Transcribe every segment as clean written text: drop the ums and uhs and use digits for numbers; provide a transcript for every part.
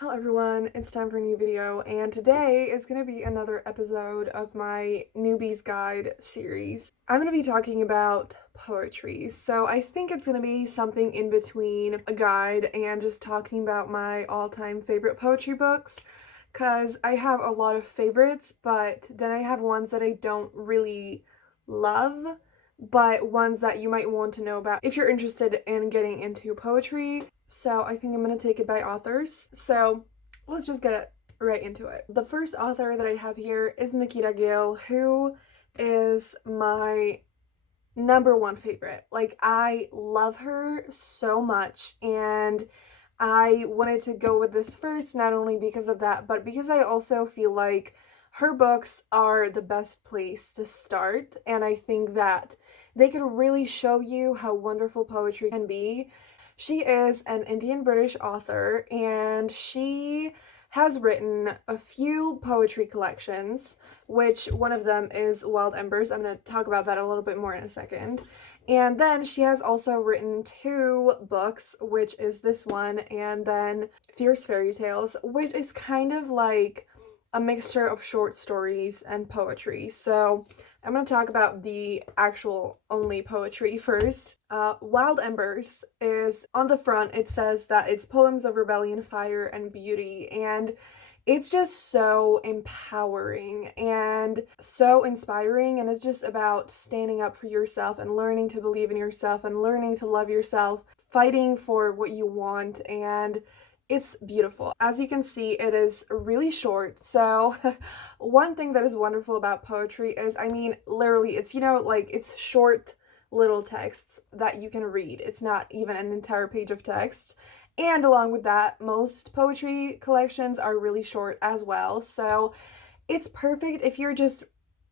Hello everyone, it's time for a new video, and today is going to be another episode of my Newbie's Guide series. I'm going to be talking about poetry, so I think it's going to be something in between a guide and just talking about my all-time favorite poetry books, because I have a lot of favorites, but then I have ones that I don't really love, but ones that you might want to know about if you're interested in getting into poetry. So I think I'm gonna take it by authors. So let's just get right into it. The first author that I have here is Nikita Gill, who is my number one favorite. Like, I love her so much, and I wanted to go with this first, not only because of that, but because I also feel like her books are the best place to start, and I think that they could really show you how wonderful poetry can be. She is an Indian British author, and she has written a few poetry collections, which one of them is Wild Embers. I'm going to talk about that a little bit more in a second. And then she has also written two books, which is this one and then Fierce Fairy Tales, which is kind of like a mixture of short stories and poetry. So I'm going to talk about the actual only poetry first. Wild Embers is on the front. It says that it's poems of rebellion, fire, and beauty. And it's just so empowering and so inspiring, and it's just about standing up for yourself and learning to believe in yourself and learning to love yourself, fighting for what you want, and it's beautiful. As you can see, it is really short. So one thing that is wonderful about poetry is, I mean, literally, it's, like, it's short little texts that you can read. It's not even an entire page of text. And along with that, most poetry collections are really short as well. So it's perfect if you're just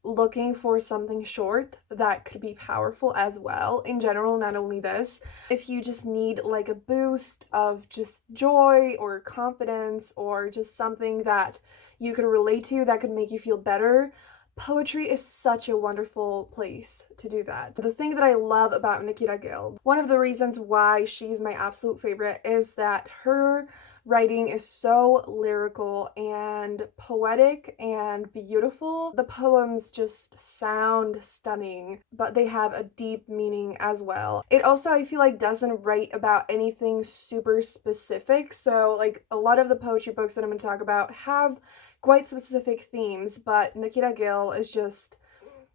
looking for something short that could be powerful as well. In general, not only this, if you just need like a boost of just joy or confidence or just something that you could relate to that could make you feel better, poetry is such a wonderful place to do that. The thing that I love about Nikita Gill, one of the reasons why she's my absolute favorite, is that her writing is so lyrical and poetic and beautiful. The poems just sound stunning, but they have a deep meaning as well. It also, I feel like, doesn't write about anything super specific. So, like, a lot of the poetry books that I'm going to talk about have quite specific themes, but Nikita Gill is just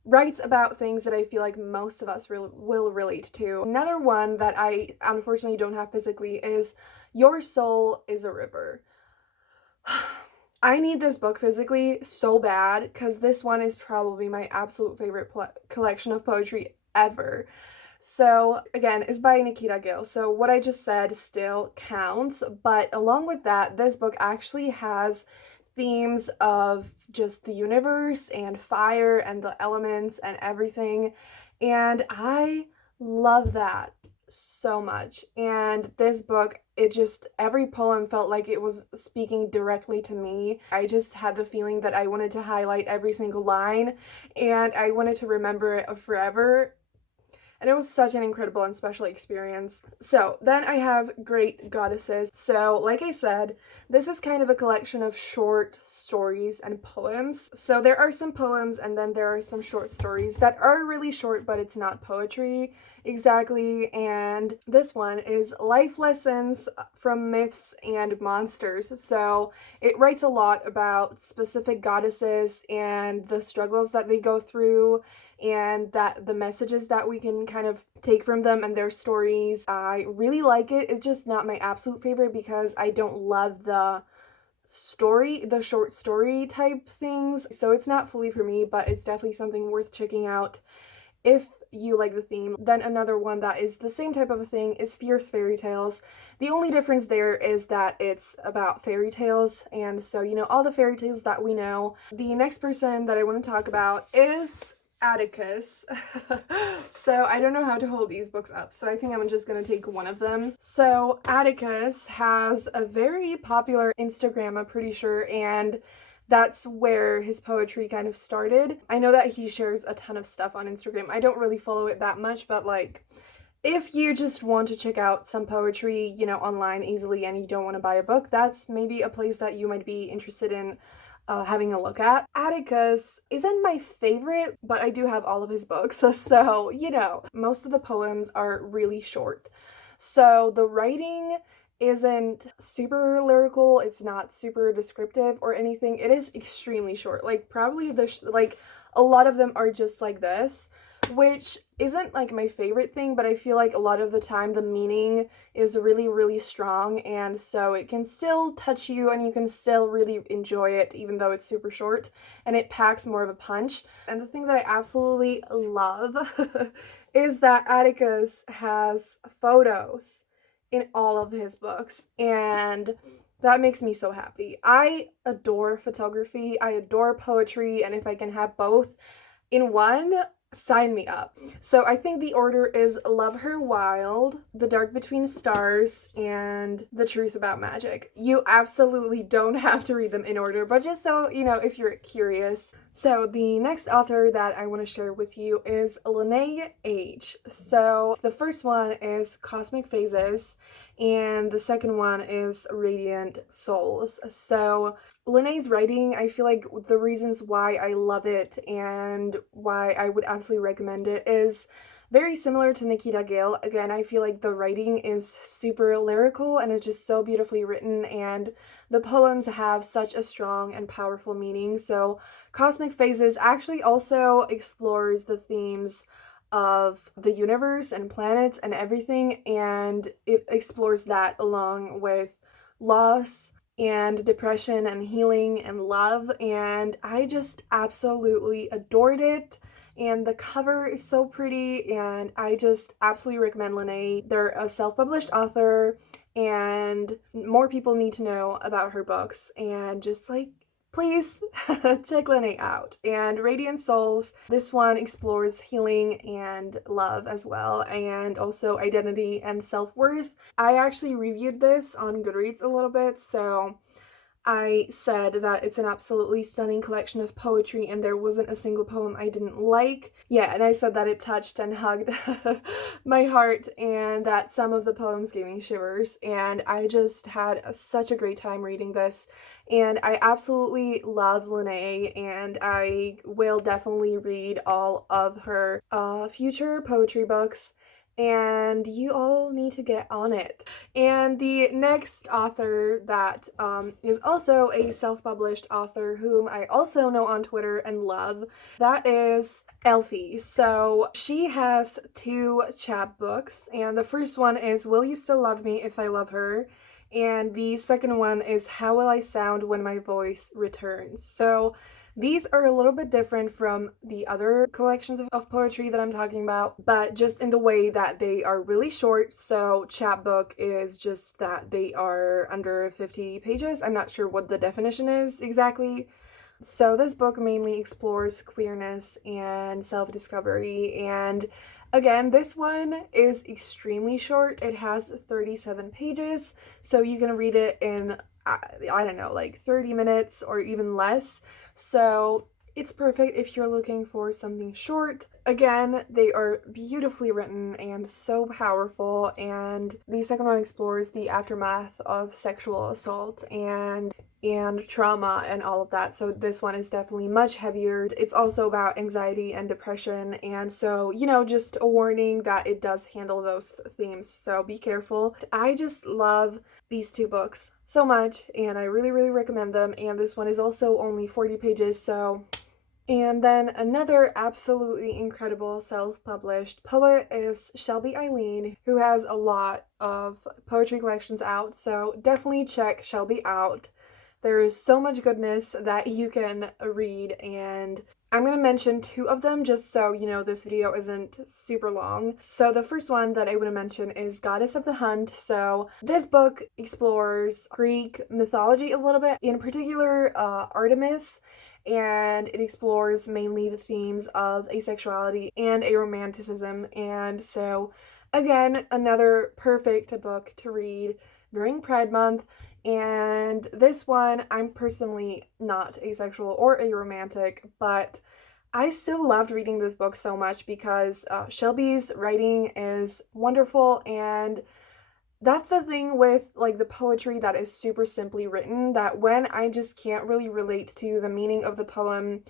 writes about things that I feel like most of us will relate to. Another one that I unfortunately don't have physically is Your Soul is a River. I need this book physically so bad because this one is probably my absolute favorite collection of poetry ever. So again, it's by Nikita Gill. So what I just said still counts, but along with that, this book actually has themes of just the universe and fire and the elements and everything. And I love that so much. And this book, it just, every poem felt like it was speaking directly to me. I just had the feeling that I wanted to highlight every single line and I wanted to remember it forever, and it was such an incredible and special experience. So then I have Great Goddesses. So like I said, this is kind of a collection of short stories and poems. So there are some poems and then there are some short stories that are really short, but it's not poetry exactly. And this one is Life Lessons from Myths and Monsters. So it writes a lot about specific goddesses and the struggles that they go through, and that the messages that we can kind of take from them and their stories. I really like it. It's just not my absolute favorite because I don't love the short story type things. So it's not fully for me, but it's definitely something worth checking out if you like the theme. Then another one that is the same type of a thing is Fierce Fairy Tales. The only difference there is that it's about fairy tales, and so, all the fairy tales that we know. The next person that I want to talk about is Atticus. So I don't know how to hold these books up, so I think I'm just gonna take one of them. So Atticus has a very popular Instagram, I'm pretty sure, and that's where his poetry kind of started. I know that he shares a ton of stuff on Instagram. I don't really follow it that much, but like, If you just want to check out some poetry, online easily and you don't want to buy a book, that's maybe a place that you might be interested in having a look at. Atticus isn't my favorite, but I do have all of his books, so, most of the poems are really short. So the writing isn't super lyrical, it's not super descriptive or anything. It is extremely short. Like, probably like a lot of them are just like this, which isn't like my favorite thing, but I feel like a lot of the time the meaning is really, really strong, and so it can still touch you and you can still really enjoy it even though it's super short, and it packs more of a punch. And the thing that I absolutely love is that Atticus has photos in all of his books, and that makes me so happy. I adore photography, I adore poetry, and if I can have both in one, sign me up. So I think the order is Love Her Wild, The Dark Between Stars, and The Truth About Magic. You absolutely don't have to read them in order, but just so you know, if you're curious. So the next author that I want to share with you is Linnea H. So the first one is Cosmic Phases, and the second one is Radiant Souls. So Linnea's writing, I feel like the reasons why I love it and why I would absolutely recommend it is very similar to Nikita Gill. Again, I feel like the writing is super lyrical and it's just so beautifully written, and the poems have such a strong and powerful meaning. So Cosmic Phases actually also explores the themes of the universe and planets and everything, and it explores that along with loss and depression and healing and love, and I just absolutely adored it. And the cover is so pretty, and I just absolutely recommend Linnea. They're a self-published author, and more people need to know about her books, and just like, please check Linnea out. And Radiant Souls, this one explores healing and love as well, and also identity and self-worth. I actually reviewed this on Goodreads a little bit, so I said that it's an absolutely stunning collection of poetry and there wasn't a single poem I didn't like. Yeah, and I said that it touched and hugged my heart, and that some of the poems gave me shivers, and I just had such a great time reading this. And I absolutely love Linnea, and I will definitely read all of her future poetry books, and you all need to get on it. And the next author that is also a self-published author whom I also know on Twitter and love, that is Elfie. So she has 2 chapbooks, and the first one is Will You Still Love Me If I Love Her? And the second one is How Will I Sound When My Voice Returns? So these are a little bit different from the other collections of poetry that I'm talking about, but just in the way that they are really short. So chapbook is just that they are under 50 pages. I'm not sure what the definition is exactly. So this book mainly explores queerness and self-discovery, and again, this one is extremely short. It has 37 pages, so you can read it in, I don't know, like 30 minutes or even less. So it's perfect if you're looking for something short. Again, they are beautifully written and so powerful, and the second one explores the aftermath of sexual assault and trauma and all of that. So this one is definitely much heavier. It's also about anxiety and depression, and so, just a warning that it does handle those themes, so be careful. I just love these 2 books so much, and I really, really recommend them, and this one is also only 40 pages, so. And then another absolutely incredible self-published poet is Shelby Eileen, who has a lot of poetry collections out, so definitely check Shelby out. There is so much goodness that you can read, and I'm going to mention 2 of them just so this video isn't super long. So the first one that I want to mention is Goddess of the Hunt. So this book explores Greek mythology a little bit, in particular Artemis, and it explores mainly the themes of asexuality and aromanticism. And so again, another perfect book to read during Pride Month. And this one, I'm personally not asexual or aromantic, but I still loved reading this book so much because Shelby's writing is wonderful, and that's the thing with like the poetry that is super simply written, that when I just can't really relate to the meaning of the poem,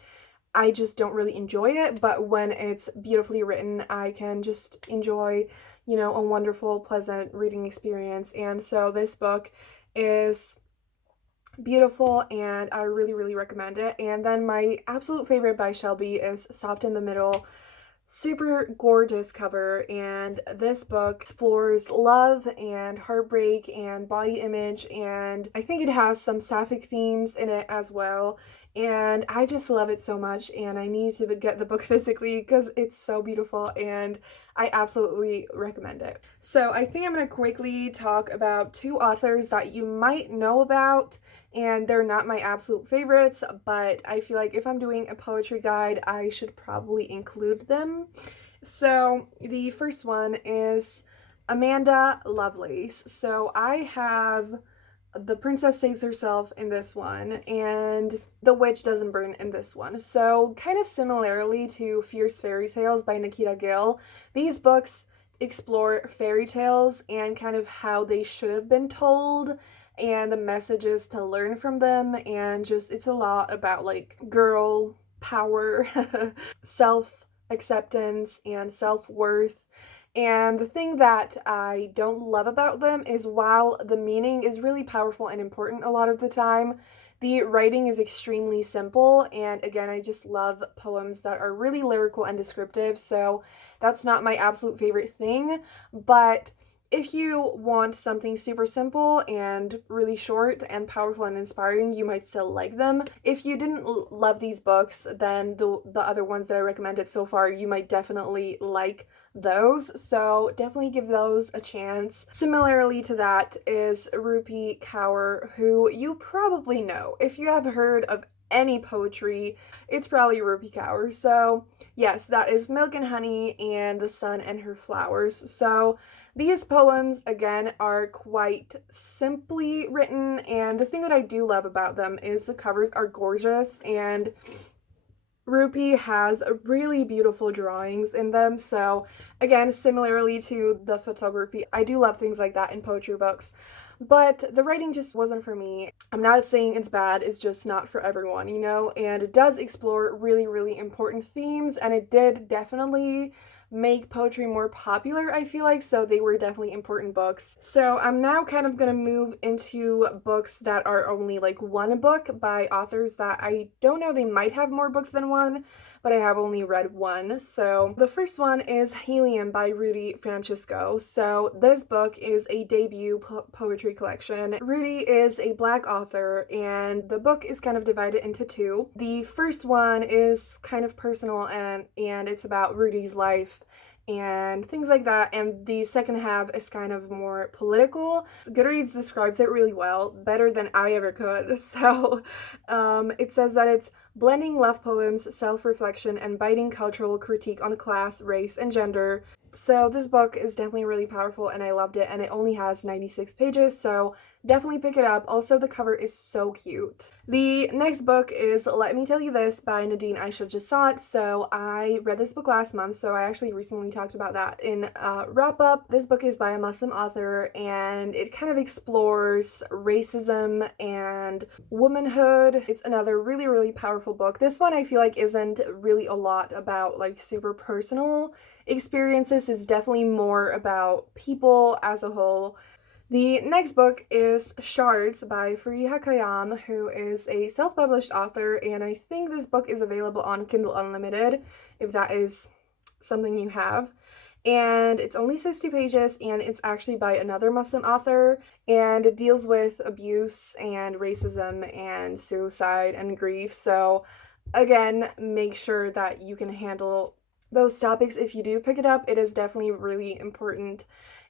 I just don't really enjoy it. But when it's beautifully written, I can just enjoy, a wonderful, pleasant reading experience. And so this book is beautiful and I really, really recommend it. And then my absolute favorite by Shelby is Soft in the Middle. Super gorgeous cover, and this book explores love and heartbreak and body image, and I think it has some sapphic themes in it as well. And I just love it so much, and I need to get the book physically because it's so beautiful, and I absolutely recommend it. So I think I'm going to quickly talk about two authors that you might know about, and they're not my absolute favorites, but I feel like if I'm doing a poetry guide, I should probably include them. So the first one is Amanda Lovelace. So I have The Princess Saves Herself in this one, and The Witch Doesn't Burn in this one. So kind of similarly to Fierce Fairy Tales by Nikita Gill, these books explore fairy tales and kind of how they should have been told and the messages to learn from them, and just it's a lot about like girl power, self acceptance, and self worth. And the thing that I don't love about them is while the meaning is really powerful and important a lot of the time, the writing is extremely simple. And again, I just love poems that are really lyrical and descriptive. So that's not my absolute favorite thing. But if you want something super simple and really short and powerful and inspiring, you might still like them. If you didn't love these books, then the other ones that I recommended so far, you might definitely like those. So definitely give those a chance. Similarly to that is Rupi Kaur, who you probably know. If you have heard of any poetry, it's probably Rupi Kaur. So yes, that is Milk and Honey and The Sun and Her Flowers. So these poems, again, are quite simply written, and the thing that I do love about them is the covers are gorgeous, and Rupi has really beautiful drawings in them. So again, similarly to the photography, I do love things like that in poetry books. But the writing just wasn't for me. I'm not saying it's bad, it's just not for everyone, And it does explore really, really important themes, and it did definitely make poetry more popular, I feel like, so they were definitely important books. So I'm now kind of gonna move into books that are only like one book by authors that I don't know, they might have more books than one, but I have only read one. So the first one is Helium by Rudy Francisco. So this book is a debut poetry collection. Rudy is a Black author, and the book is kind of divided into two. The first one is kind of personal, and it's about Rudy's life and things like that, and the second half is kind of more political. Goodreads describes it really well, better than I ever could. So it says that it's blending love poems, self-reflection, and biting cultural critique on class, race, and gender. So this book is definitely really powerful, and I loved it, and it only has 96 pages, so definitely pick it up. Also, the cover is so cute. The next book is Let Me Tell You This by Nadine Aisha Jasad. So I read this book last month, so I actually recently talked about that in wrap up. This book is by a Muslim author, and it kind of explores racism and womanhood. It's another really, really powerful book. This one I feel like isn't really a lot about like super personal experiences. It's definitely more about people as a whole. The next book is Shards by Fariha Khayyam, who is a self-published author, and I think this book is available on Kindle Unlimited, if that is something you have. And it's only 60 pages, and it's actually by another Muslim author, and it deals with abuse and racism and suicide and grief. So again, make sure that you can handle those topics if you do pick it up. It is definitely really important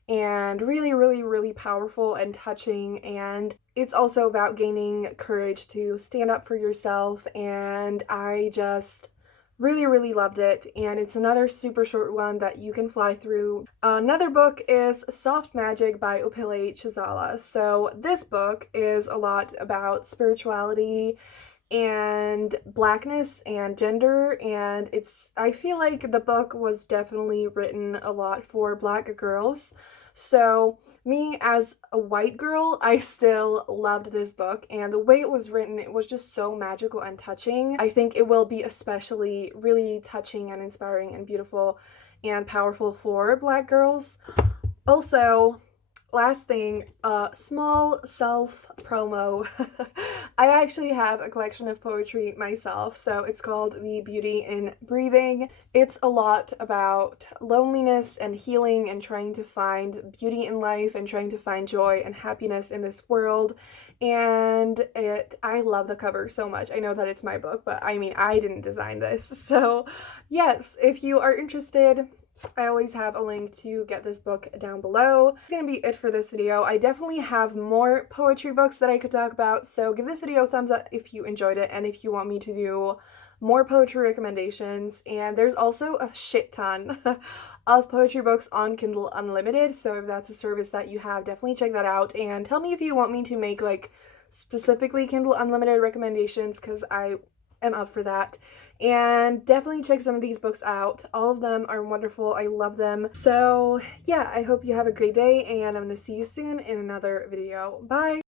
and really, really, really powerful and touching. And it's also about gaining courage to stand up for yourself. And I just really, really loved it. And it's another super short one that you can fly through. Another book is Soft Magic by Upile Chizala. So this book is a lot about spirituality and blackness and gender, and I feel like the book was definitely written a lot for Black girls. So me as a white girl, I still loved this book, and the way it was written, it was just so magical and touching. I think it will be especially really touching and inspiring and beautiful and powerful for Black girls. Also, last thing, small self promo. I actually have a collection of poetry myself, so it's called The Beauty in Breathing. It's a lot about loneliness and healing and trying to find beauty in life and trying to find joy and happiness in this world. And I love the cover so much. I know that it's my book, but I mean, I didn't design this. So yes, if you are interested, I always have a link to get this book down below. That's gonna be it for this video. I definitely have more poetry books that I could talk about, so give this video a thumbs up if you enjoyed it and if you want me to do more poetry recommendations. And there's also a shit ton of poetry books on Kindle Unlimited, so if that's a service that you have, definitely check that out and tell me if you want me to make like specifically Kindle Unlimited recommendations, because I am up for that. And definitely check some of these books out. All of them are wonderful. I love them. So yeah, I hope you have a great day, and I'm gonna see you soon in another video. Bye!